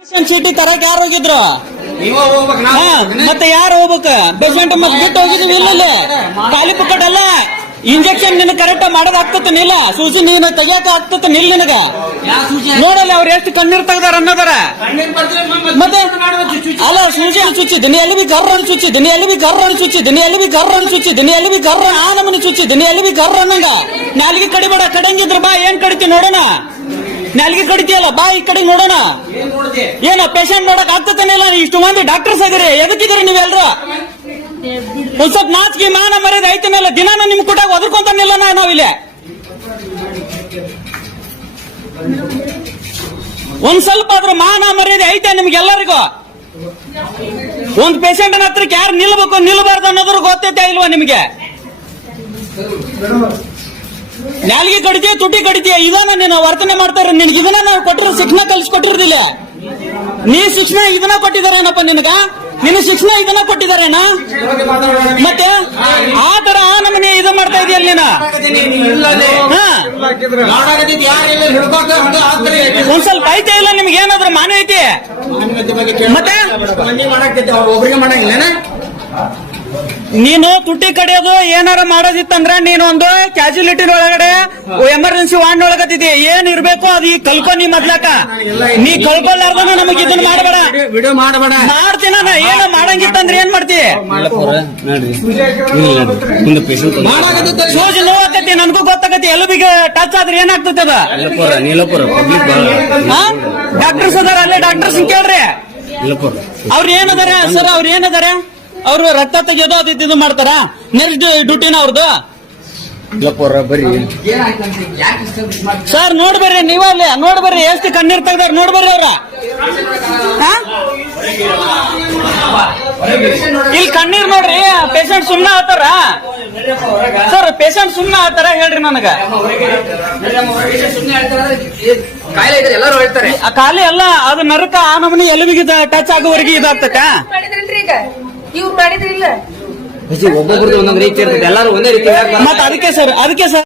Ration ಚೀಟಿ ತರಕ್ ಯಾರು ಹೋಗಿದ್ರು? ಹಾ, ಮತ್ತೆ ಯಾರು ಹೋಗ್ಬೇಕು? ಬೇಸ್ಮೆಂಟ್ ಮತ್ತೆ ಬಿಟ್ಟು ಹೋಗಿದ್ವಿ ಇಲ್ಲ ಖಾಲಿ ಪುಕ್ಕಟ್ ಅಲ್ಲ ಇಂಜೆಕ್ಷನ್ ನಿನ್ ಕರೆಕ್ಟ್ ಮಾಡೋದ್ ಆಗ್ತತ ನಿಲ್ಲ. ಸೂಚಿ ನೀನು ತೆಗಿಯಕ ಆಗ್ತತ ನಿಲ್ ನಿನಗ. ನೋಡಲ್ಲ ಅವ್ರು ಎಷ್ಟು ಕಣ್ಣೀರ್ ತೆಗ್ದಾರ ಅನ್ನೋದಾರ. ಮತ್ತೆ ಅಲ್ಲ ಸೂಜಿ ಚುಚ್ಚಿದ್ ನೀ ಎಲ್ಲಿ ಬಿ ಗರ್ರ ಅಂತ ಚುಚ್ಚಿದ್ ನೀ ಎಲ್ಲಿ ಬಿ ಗರ್ರ ಅಂತ ಚುಚ್ಚಿದ್ ನೀ ಎಲ್ಲಿ ಬಿ ಗರ್ರ ಅಂತ ಚುಚ್ಚಿದ್ ನೀ ಎಲ್ಲಿ ಬಿ ಗರ್ರ ಆ ನಮ್ಮನೆ ಚುಚ್ಚಿದ್ ನೀ ಎಲ್ಲಿ ಬಿ ಗರ್ರ ಅನ್ನಂಗ ನಾಲ್ಗೆ ಕಡಿಬೇಡ ಕಡಂಗಿದ್ರ ಬಾ ಏನ್ ಕಡಿತಿ ನೋಡೋಣ. ನಾಲ್ಗೆ ಕಡಿತೀಯಲ್ಲ? ಬಾ ಈ ಕಡೆ ನೋಡೋಣ. ಏನ ಪೇಷಂಟ್ ನೋಡಕ್ ಆಗ್ತತೇನಿಲ್ಲ ಇಷ್ಟು ಮಂದಿ ಡಾಕ್ಟರ್ಸ್ ಆಗಿರಿ. ಎದಕ್ಕಿದ್ರಿ ನೀವೆಲ್ರು? ಒಂದ್ ಸ್ವಲ್ಪ ನಾಚಿಕೆ, ಮಾನ ಮರ್ಯಾದೆ ಐತನಲ್ಲ ದಿನಾನು ನಿಮ್ ಕೊಟ್ಟಾಗ ಒದರ್ಕೊಂತಾನಿಲ್ಲ ನಾವಿಲ್ಲಿ ಒಂದ್ ಸ್ವಲ್ಪ ಆದ್ರೂ ಮಾನ ಮರ್ಯಾದೆ ಐತೆ ನಿಮ್ಗೆಲ್ಲರಿಗೂ? ಒಂದ್ ಪೇಷಂಟ್ ಹತ್ರಕ್ಕೆ ಯಾರು ನಿಲ್ಬೇಕು, ನಿಲ್ಬಾರ್ದು ಅನ್ನೋದ್ರ ಗೊತ್ತೈತೆ ಇಲ್ವಾ ನಿಮ್ಗೆ? ನಾಲ್ಗೆ ಕಡಿತೀಯ, ತುಟಿ ಕಡಿತೀಯ ಇದನ್ನ ನೀನು ವರ್ತನೆ ಮಾಡ್ತಾರೆ ನಿನ್ಗೆ ಇದನ್ನ ನಾವು ಕೊಟ್ಟಿರೋ ಶಿಕ್ಷಣ ಕಲಿಸ್ಕೊಟ್ಟಿರೋದಿಲ್ಲ. ನೀ ಶಿಕ್ಷಣ ಇದನ್ನ ಕೊಟ್ಟಿದಾರೇನಪ್ಪ ನಿನಗ? ನಿನ್ನ ಶಿಕ್ಷಣ ಇದನ್ನ ಕೊಟ್ಟಿದಾರೇನ ಮತ್ತೆ ಆ ತರ ಆ ನಮ್ಮನೆ ಇದು ಮಾಡ್ತಾ ಇದೆಯಲ್ಲ ನೀನು? ಒಂದ್ ಸ್ವಲ್ಪ ಐತೆ ಇಲ್ಲ, ನಿಮ್ಗೆ ಏನಾದ್ರೂ ಮಾನ ಐತಿ? ಮತ್ತೆ? ಒಬ್ಬರಿಗೆ ಮಾಡಂಗಿಲ್ಲ ನೀನು ತುಟ್ಟಿ ಕಡಿಯೋದು ಏನಾರ ಮಾಡೋದಿತ್ತಂದ್ರ ನೀನು ಒಂದು ಕ್ಯಾಜುಲಿಟಿ ಒಳಗಡೆ ಎಮರ್ಜೆನ್ಸಿ ವಾರ್ಡ್ ಒಳಗತ್ತಿದ್ದೆ ಏನ್ ಇರ್ಬೇಕು ಅದು ಈಗ ಕಲ್ಕೊ ನೀ ಮೊದ್ಲಕ ನೀ ಕಲ್ಕೊಲಾರ್ದನ ನಮಗ್ ಇದನ್ನ ಮಾಡಬೇಡ. ವಿಡಿಯೋ ಮಾಡಬೇಡ. ಮಾಡ್ತೀನ ನಾ ಏನೋ ಮಾಡಂಗಿತ್ತಂದ್ರ ಏನ್ ಮಾಡ್ತಿ? ಸೂಜಿ ನೋವಾಕತಿ ನನ್ಗೂ ಗೊತ್ತಾಗತಿ ಎಲುಬಿಗೆ ಟಚ್ ಆದ್ರೆ ಏನಾಗ್ತದೆ ಅದ? ಡಾಕ್ಟರ್ಸ್ ಅದಾರ ಅಲ್ಲೇ ಡಾಕ್ಟರ್ಸ್ ಕೇಳ್ರಿ. ಅವ್ರ. ಏನದಾರ ಸರ್ ಅವ್ರ ಏನದಾರ ಅವ್ರು ರಕ್ತ ತೆಗೆಯೋದು ಅದು ಇದು ಮಾಡ್ತಾರ? ನೆಕ್ಸ್ಟ್ ಡ್ಯೂಟಿನ ಅವ್ರದ್ದು ಸರ್ ನೋಡ್ಬರ್ರಿ ನೀವ ಅಲ್ಲಿ ನೋಡ್ಬರ್ರಿ ಎಷ್ಟು ಕಣ್ಣೀರ್ ತೆಗ್ದಾರ ನೋಡ್ಬರ್ರಿ ಅವ್ರ. ಹಾ? ಇಲ್ಲಿ ಕಣ್ಣೀರ್ ನೋಡ್ರಿ ಪೇಷಂಟ್ ಸುಮ್ನ ಆತಾರ. ಸರ್ ಪೇಷಂಟ್ ಸುಮ್ನ ಆತಾರ ಹೇಳ್ರಿ ನನಗ. ಕಾಯಿಲೆ ಎಲ್ಲ ಎಲ್ಲರೂ ಹೇಳ್ತಾರೆ ಆ ಖಾಲಿ ಅಲ್ಲ ಅದು ನರಕ ಆ ನಮನಿ ಎಲುಬಿಗೆ ಟಚ್ ಆಗೋವರೆಗೆ ಇದಾಗ್ತಕ್ಕ ಇವ್ರು ಮಾಡಿದ್ರಿಲ್ಲ ಒಬ್ಬೊಬ್ರದ್ದು ಒಂದೊಂದು ರೀತಿ ಇರ್ತದೆ. ಎಲ್ಲರೂ ಒಂದೇ ರೀತಿ ಮತ್ತೆ ಅದಕ್ಕೆ ಸರ್ ಅದಕ್ಕೆ ಸರ್.